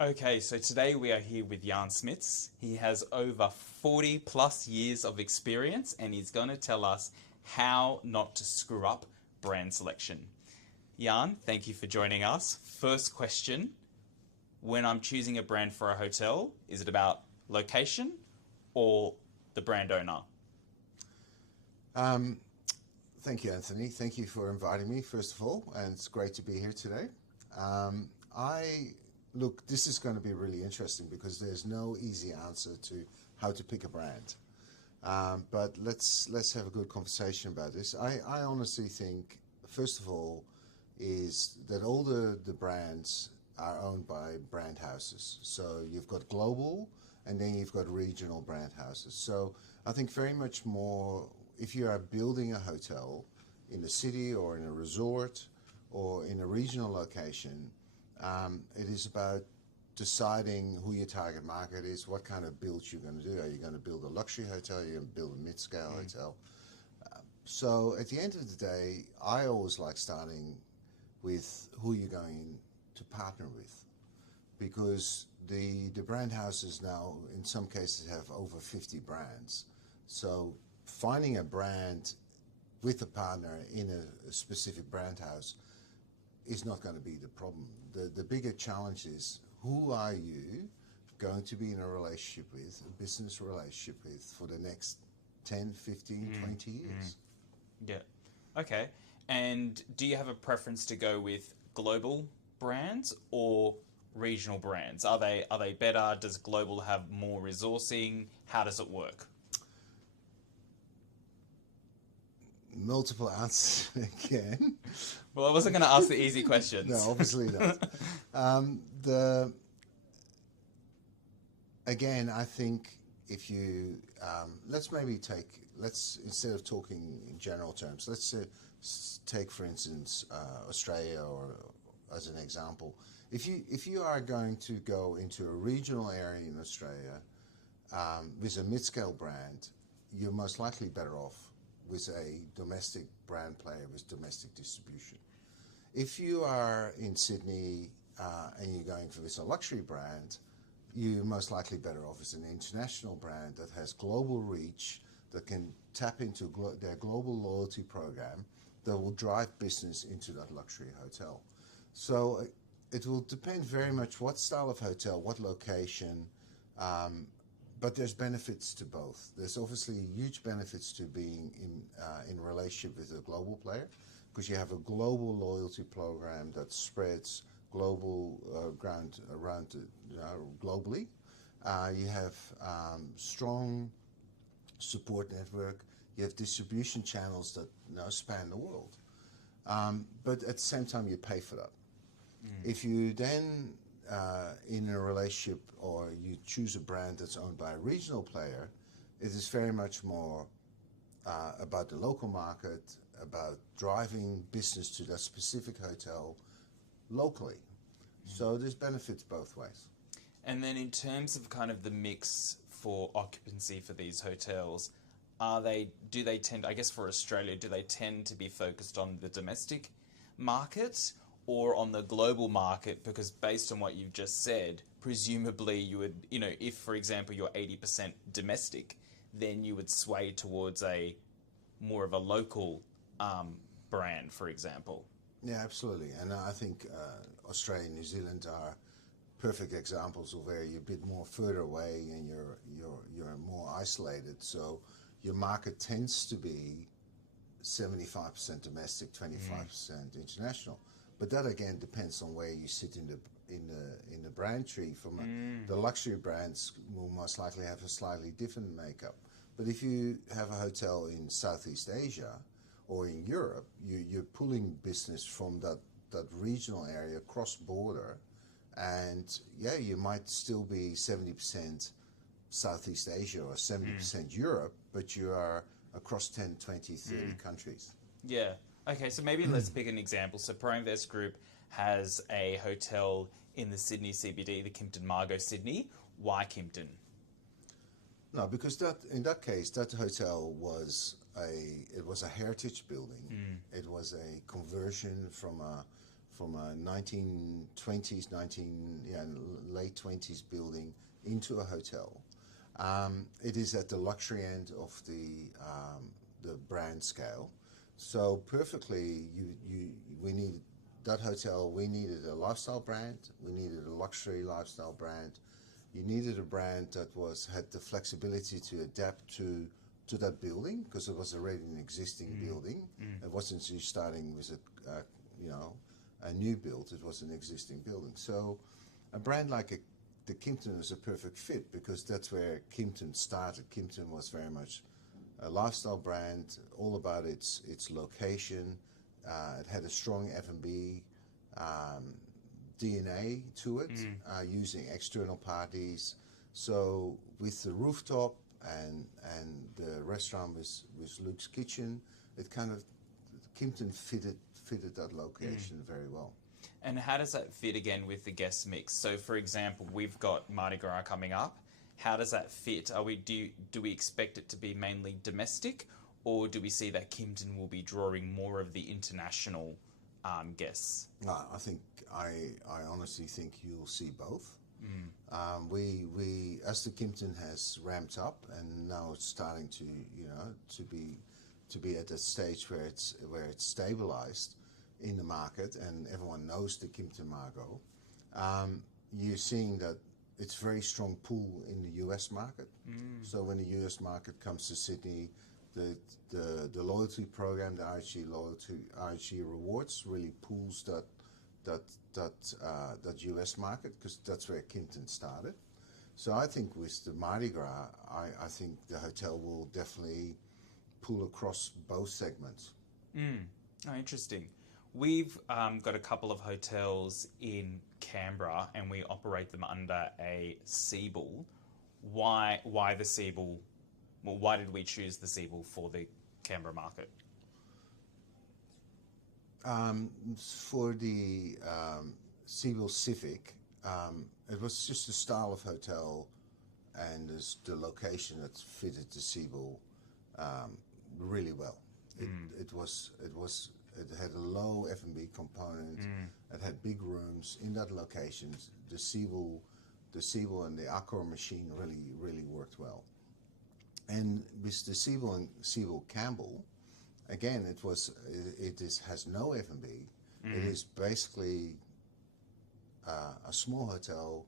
Okay, so today we are here with Jan Smits. He has over 40 plus years of experience and he's going to tell us how not to screw up brand selection. Jan, thank you for joining us. First question, when I'm choosing a brand for a hotel, is it about location or the brand owner? Thank you, Anthony. Thank you for inviting me, first of all, and it's great to be here today. Look, this is going to be really interesting because there's no easy answer to how to pick a brand. But let's have a good conversation about this. I honestly think, first of all, is that all the brands are owned by brand houses. So you've got global and then you've got regional brand houses. So I think very much more, if you are building a hotel in a city or in a resort or in a regional location, it is about deciding who your target market is, what kind of build you're going to do. Are you going to build a luxury hotel? Are you going to build a mid-scale hotel? So at the end of the day, I always like starting with who you're going to partner with, because the brand houses now in some cases have over 50 brands. So finding a brand with a partner in a specific brand house is not going to be the problem. The bigger challenge is, who are you going to be in a relationship with, a business relationship with, for the next 10, 15, 20 years? Yeah. Okay. And do you have a preference to go with global brands or regional brands? Are they better? Does global have more resourcing? How does it work? Multiple answers again. Well, I wasn't going to ask the easy questions. No, obviously not. Again, I think if you let's instead of talking in general terms, let's take for instance Australia or as an example. If you are going to go into a regional area in Australia with a mid-scale brand, you're most likely better off with a domestic brand player with domestic distribution. If you are in Sydney and you're going for this a luxury brand, you're most likely better off as an international brand that has global reach, that can tap into their global loyalty program, that will drive business into that luxury hotel. So it will depend very much what style of hotel, what location, but there's benefits to both. There's obviously huge benefits to being in relationship with a global player, because you have a global loyalty program that spreads global around globally. You have strong support network. You have distribution channels that span the world. But at the same time, you pay for that. If you then in a relationship or you choose a brand that's owned by a regional player, it is very much more about the local market, about driving business to that specific hotel locally. So there's benefits both ways. And then in terms of kind of the mix for occupancy for these hotels, do they tend, I guess for Australia, do they tend to be focused on the domestic market or on the global market? Because based on what you've just said, presumably you would, if for example you're 80% domestic, then you would sway towards a more of a local brand, for example. Yeah, absolutely. And I think Australia and New Zealand are perfect examples of where you're a bit more further away and you're more isolated. So your market tends to be 75% domestic, 25% international. But that again depends on where you sit in the brand tree. The luxury brands will most likely have a slightly different makeup. But if you have a hotel in Southeast Asia or in Europe, you're pulling business from that regional area cross-border, and yeah, you might still be 70% Southeast Asia or 70% Europe, but you are across 10, 20, 30 countries. Yeah. Okay, so maybe let's pick an example. So Pro-Invest Group has a hotel in the Sydney CBD, the Kimpton Margot Sydney. Why Kimpton? No, because in that case, that hotel was a heritage building. It was a conversion from from a 1920s, late 20s building into a hotel. It is at the luxury end of the brand scale. So perfectly, we needed that hotel. We needed a lifestyle brand. We needed a luxury lifestyle brand. You needed a brand that had the flexibility to adapt to that building, because it was already an existing building. It wasn't you starting with a new build. It was an existing building. So a brand like the Kimpton is a perfect fit, because that's where Kimpton started. Kimpton was very much a lifestyle brand, all about its location. It had a strong F&B DNA to it, using external parties. So with the rooftop and the restaurant with Luke's Kitchen, it kind of, Kimpton fitted that location very well. And how does that fit again with the guest mix? So, for example, we've got Mardi Gras coming up. How does that fit? Do we expect it to be mainly domestic, or do we see that Kimpton will be drawing more of the international guests? I honestly think you'll see both. We as the Kimpton has ramped up, and now it's starting to be at a stage where it's stabilized in the market, and everyone knows the Kimpton Margot. You're seeing that it's very strong pull in the US market. So when the US market comes to Sydney, the loyalty program, the IHG Rewards, really pulls that US market, because that's where Kimpton started. So I think with the Mardi Gras, I think the hotel will definitely pull across both segments. Oh, interesting. We've got a couple of hotels in Canberra, and we operate them under a Seabull. Why the Seabull? Well, why did we choose the Seabull for the Canberra market? For the Seabull Civic, it was just a style of hotel, and the location that fitted the Seabull really well. It had a low F&B component. It had big rooms in that location. The Seabull and the Accor machine really worked well. And with the Seabull and Seabull Campbell, again, has no F&B. It is basically a small hotel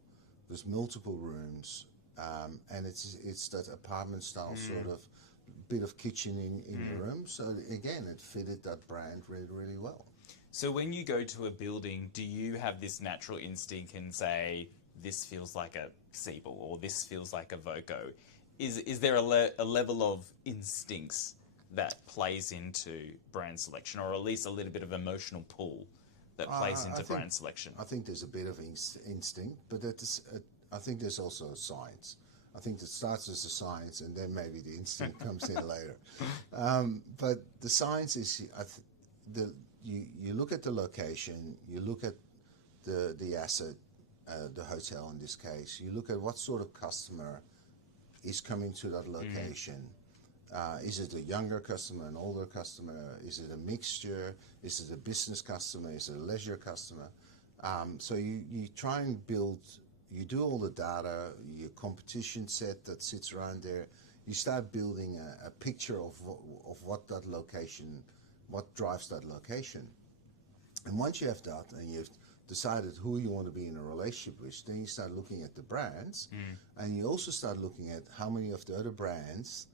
with multiple rooms, and it's that apartment style sort of bit of kitchen in the room. So again, it fitted that brand really well. So when you go to a building, do you have this natural instinct and say, this feels like a Seabull or this feels like a Voco? Is there a level of instincts that plays into brand selection, or at least a little bit of emotional pull that plays into brand selection? I think there's a bit of instinct, but I think there's also science. I think it starts as a science, and then maybe the instinct comes in later. But the science is, you look at the location, you look at the asset, the hotel in this case, you look at what sort of customer is coming to that location. Is it a younger customer, an older customer? Is it a mixture? Is it a business customer? Is it a leisure customer? So you try and build, you do all the data, your competition set that sits around there. You start building a picture of what that location, what drives that location. And once you have that, and you've decided who you want to be in a relationship with, then you start looking at the brands, and you also start looking at how many of the other brands,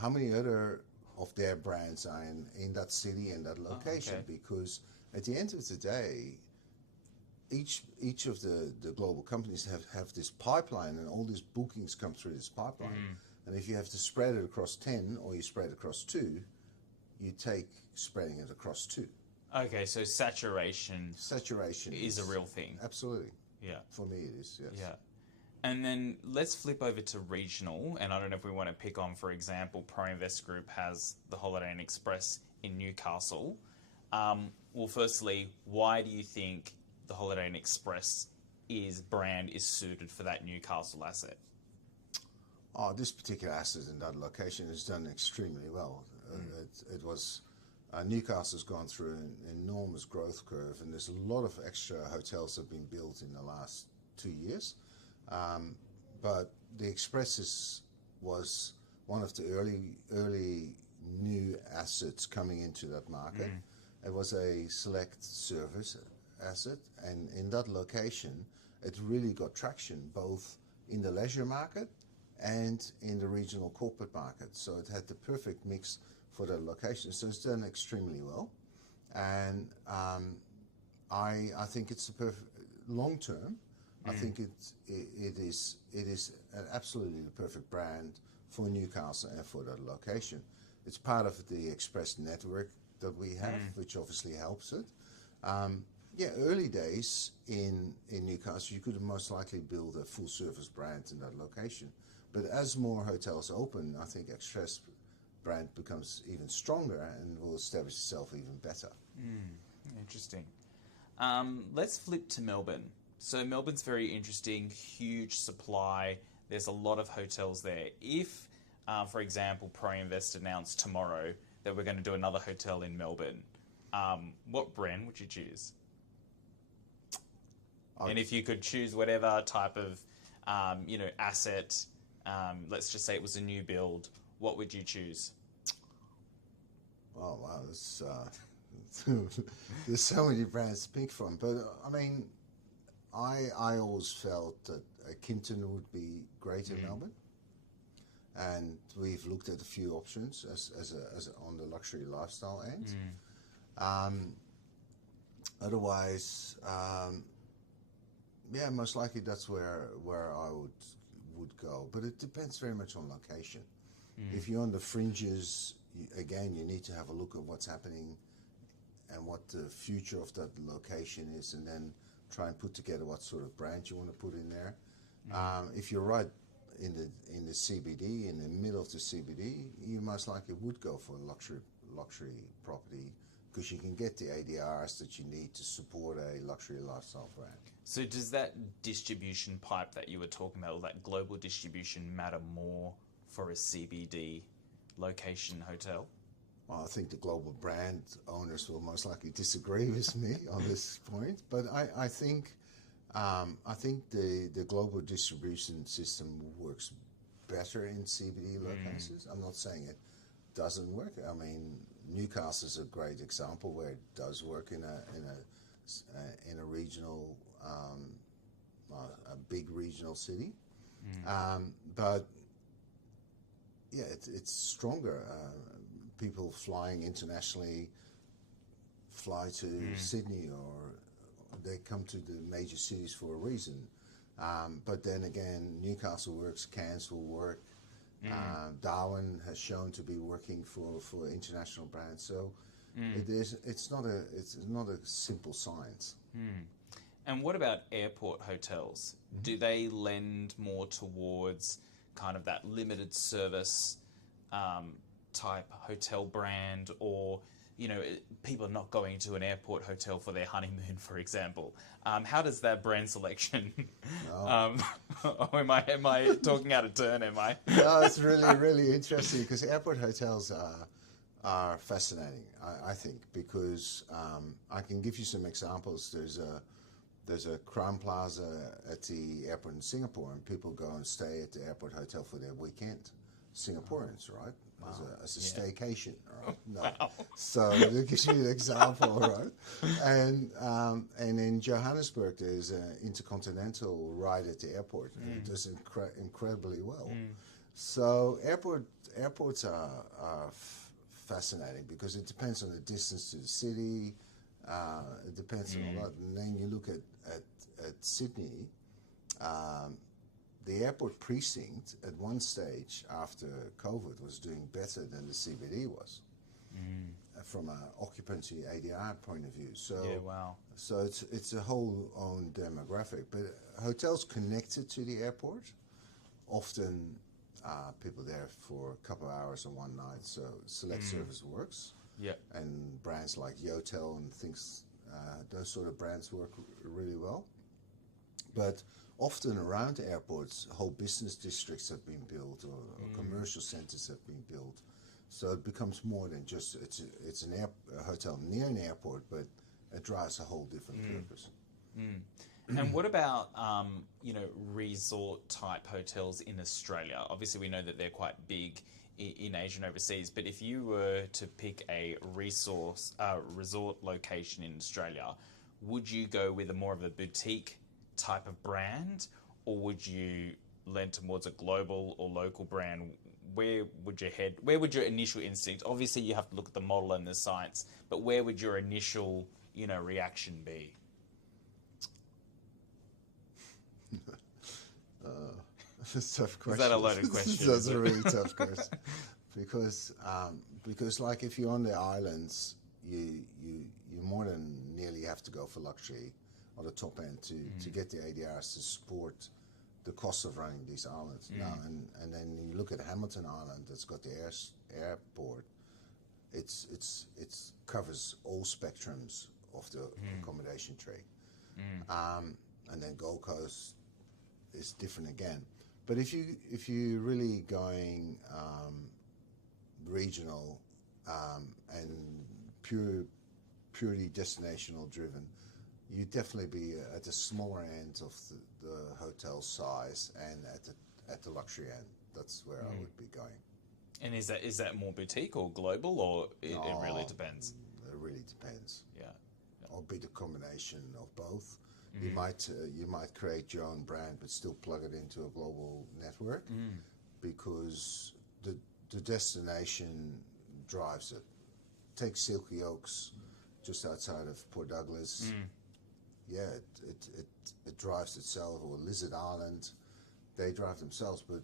how many other of their brands are in that city and that location. Because at the end of the day, each of the global companies have this pipeline, and all these bookings come through this pipeline. And if you have to spread it across 10, or you spread it across 2, you take spreading it across 2. Okay, so saturation is a real thing. Absolutely. Yeah. For me it is, yes. Yeah. And then let's flip over to regional, and I don't know if we want to pick on, for example, Pro-Invest Group has the Holiday Inn Express in Newcastle. Well, firstly, why do you think the Holiday Inn Express brand is suited for that Newcastle asset? Oh, this particular asset in that location has done extremely well. It was Newcastle's gone through an enormous growth curve, and there's a lot of extra hotels that have been built in the last 2 years. But the Express was one of the early new assets coming into that market. It was a select service asset, and in that location, it really got traction both in the leisure market and in the regional corporate market. So it had the perfect mix for that location. So it's done extremely well, and I think it's the perfect long term. I think it is absolutely the perfect brand for Newcastle and for that location. It's part of the Express network that we have, which obviously helps it. Early days in Newcastle, you could most likely build a full service brand in that location. But as more hotels open, I think Express brand becomes even stronger and will establish itself even better. Interesting. Let's flip to Melbourne. So Melbourne's very interesting, huge supply. There's a lot of hotels there. If, for example, Pro-Invest announced tomorrow that we're going to do another hotel in Melbourne, what brand would you choose? And if you could choose whatever type of, asset, let's just say it was a new build, what would you choose? Oh, wow. There's so many brands to pick from. But, I mean, I always felt that Kimpton would be great in Melbourne. And we've looked at a few options as on the luxury lifestyle end. Otherwise, most likely that's where I would go. But it depends very much on location. If you're on the fringes, you need to have a look at what's happening and what the future of that location is, and then try and put together what sort of brand you want to put in there. If you're right in the CBD, in the middle of the CBD, you most likely would go for a luxury property, because you can get the ADRs that you need to support a luxury lifestyle brand. So does that distribution pipe that you were talking about, or that global distribution, matter more for a CBD location hotel? Well, I think the global brand owners will most likely disagree with me on this point, but I think the global distribution system works better in CBD locations. I'm not saying it doesn't work. I mean, Newcastle is a great example where it does work in a regional, a big regional city, but it's stronger. People flying internationally fly to Sydney, or they come to the major cities for a reason. But then again, Newcastle works, Cairns will work. Darwin has shown to be working for international brands. So it's not a simple science. And what about airport hotels? Do they lend more towards kind of that limited service type hotel brand, or people are not going to an airport hotel for their honeymoon, for example? How does that brand selection? Am I talking out of turn? Am I? No, it's really interesting, because airport hotels are fascinating. I think, because I can give you some examples. There's a Crown Plaza at the airport in Singapore, and people go and stay at the airport hotel for their weekend. Singaporeans, right? As a staycation, right? No. Wow. So that gives you an example, right? And in Johannesburg, there's an Intercontinental right at the airport, and it does incredibly well. So airports are fascinating, because it depends on the distance to the city. It depends on a lot. And then you look at Sydney. The airport precinct at one stage after COVID was doing better than the CBD was, from an occupancy ADR point of view. So So it's a whole own demographic. But hotels connected to the airport, often people there for a couple of hours or one night. So select service works. And brands like Yotel and things, those sort of brands work really well. But often around airports, whole business districts have been built, or commercial centers have been built. So it becomes more than just it's a hotel near an airport, but it drives a whole different purpose. And what about, resort type hotels in Australia? Obviously, we know that they're quite big in Asia and overseas, but if you were to pick a resort location in Australia, would you go with a more of a boutique type of brand, or would you lend towards a global or local brand? Where would you head? Where would your initial instinct? Obviously, you have to look at the model and the science, but where would your initial, reaction be? It's a tough question. Is that a loaded question? That's a really tough question because like if you're on the islands, you more than nearly have to go for luxury on the top end to get the ADRs to support the cost of running these islands. Now and then you look at Hamilton Island, that's got the airport. It's covers all spectrums of the accommodation trade. And then Gold Coast is different again. But if you're really going regional and purely destinational driven, you'd definitely be at the smaller end of the hotel size and at the luxury end. That's where I would be going. And is that more boutique or global, or it really depends? It really depends. Yeah. Or be the combination of both. You might create your own brand, but still plug it into a global network because the destination drives it. Take Silky Oaks, just outside of Port Douglas. Yeah, it drives itself. Or Lizard Island, they drive themselves, but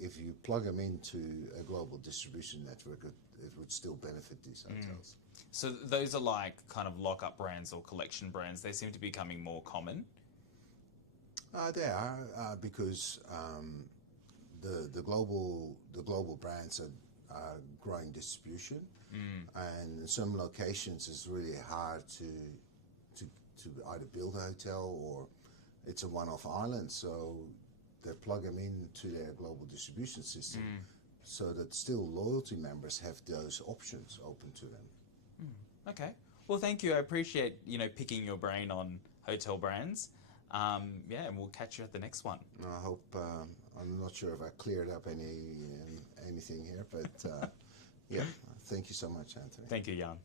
if you plug them into a global distribution network, it would still benefit these hotels. So those are like kind of lock-up brands or collection brands. They seem to be becoming more common. They are because the global brands are growing distribution, and in some locations it's really hard to either build a hotel or it's a one-off island. So they plug them into their global distribution system, so that still loyalty members have those options open to them. Okay. Well, thank you. I appreciate, picking your brain on hotel brands. And we'll catch you at the next one. I hope, I'm not sure if I cleared up anything here, but yeah, thank you so much, Anthony. Thank you, Jan.